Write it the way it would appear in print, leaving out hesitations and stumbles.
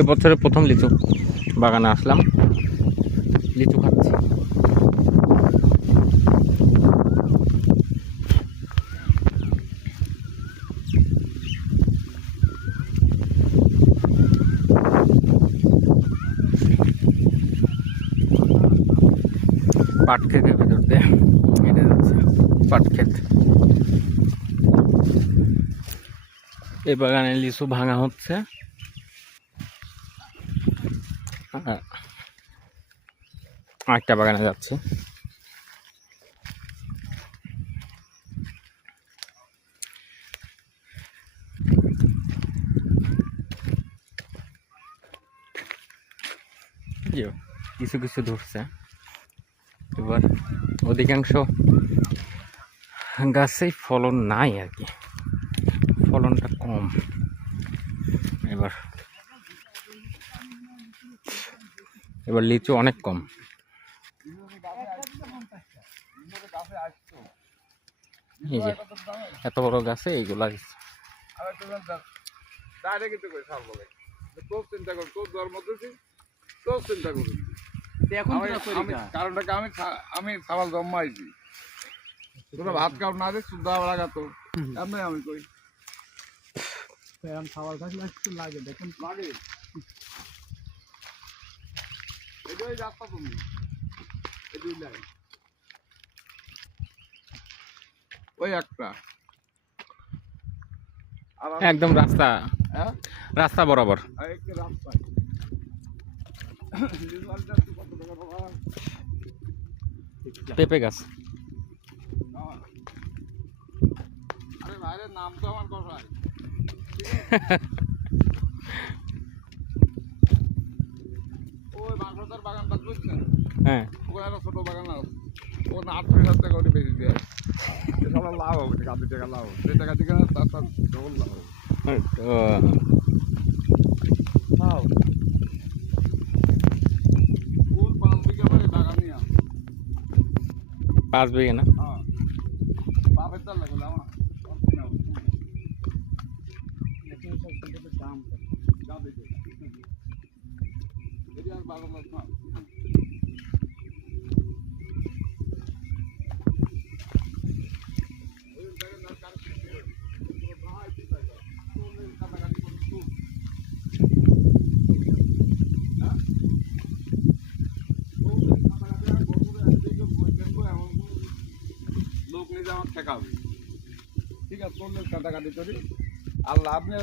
এবছরে প্রথম লিচু বাগানে আসলাম, লিচু খাচ্ছি। পাট ক্ষেতের ভিতর দিয়ে হেঁটে যাচ্ছে, পাট ক্ষেত। এই বাগানে লিচু ভাঙা হচ্ছে, আরেকটা বাগানে যাচ্ছি। কিছু কিছু ধরছে, এবার অধিকাংশ গাছেই ফলন নাই আর কি, ফলনটা কম। এবার এবার লিচু অনেক কম। এই যে এত বড় গাছে এইগুলা আমি সাবাল জন্মাইছি, তোরা ভাত খাও না রে শুদ্ধ লাগাতো এমনি আমি কই সাবাল থাকলে একটু লাগে, দেখুন লাগে এটাই রাস্তা তুমি এটাই লাগে ওই একটা একদম রাস্তা, হ্যাঁ রাস্তা বরাবর একটা রাস্তা। পেঁপে গাছ। আরে ভাইরে নাম তো আমার কথা ওই মাংসটার বাগানটা বুঝছেন, হ্যাঁ ওখানে একটা ছোট বাগান আছে, ও না 8,000 টাকা ওটি বেশি দিয়ে সবার লাভ হবে, টাকা 2 টাকা লাভ হবে, 2 টাকা দিকে তার ডবল লাভ হবে। কোন 5 বিঘা মানে বাগান নিয়ে 5 বিঘে না, হ্যাঁ বাপের তার লাগলো আমার দাম দাম দিতে এটি আর বাগান না লোক নিজে আমার ঠেকাবে, ঠিক আছে? তোর কাটাকাটি করি আর লাভ নেই,